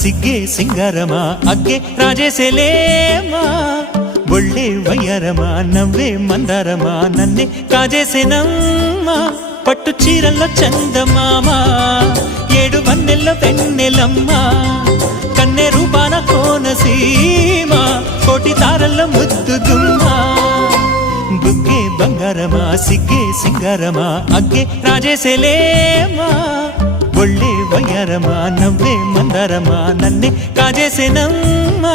సిగ్గే సింగారమా అగ్గే రాజేసేలేమా ఒళ్ళే వయ్యారమా నవ్వే మందారమా నన్నే కాజేసేనమ్మా పట్టు చీరల్లో చందమామ ఏడు వన్నెల్లో వెన్నెలమ్మా కన్నె రూపాన కోనసీమ కోటి తారల్లో ముద్దుగుమ్మా బుగ్గే బంగారమా సిగ్గే సింగారమా అగ్గే రాజేసేలేమా ఒళ్ళే వయ్యారమా నవ్వే మందారమా నన్నే కాజేసేనమ్మా